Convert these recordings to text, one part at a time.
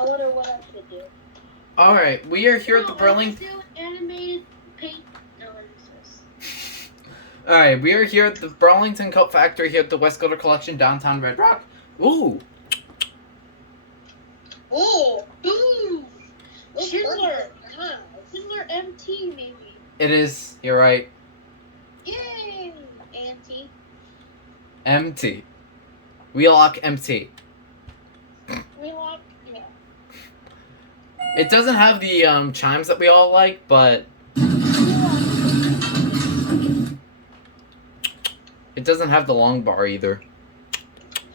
I wonder what I could do. Alright, we are here at the Burlington. Animated paint. No, what is this? Alright, we are here at the Burlington Coat Factory here at the West Glitter Collection, downtown Red Rock. Ooh! Oh! Ooh! Schindler! Huh? Schindler MT, maybe. It is, you're right. Yay! Auntie. MT. Wheelock MT. Wheelock, yeah. It doesn't have the chimes that we all like, but it doesn't have the long bar either.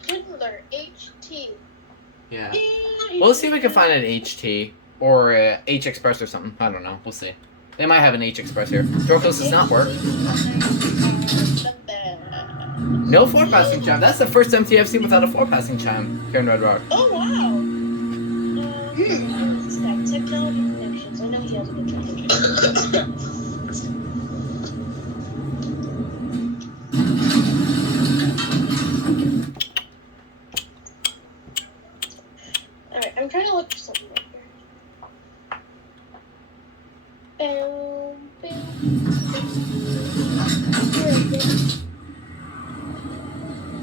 Schindler HT. Yeah. Well, let's see if we can find an HT or a H Express or something. I don't know. We'll see. They might have an H Express here. Dorcos does not work. No 4-passing chime. That's the first MT I've seen without a 4-passing chime here in Red Rock. Oh, wow. This guy, technology connections. I know he has a good time. Alright, I'm trying to look for something right here.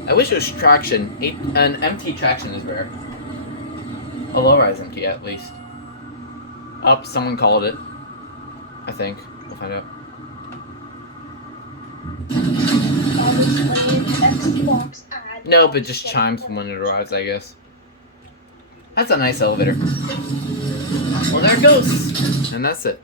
I wish it was traction. An MT traction is rare. A low-rise MT, at least. Up, someone called it. I think. We'll find out. Nope, it just chimes when it arrives, I guess. That's a nice elevator. Well, there it goes. And that's it.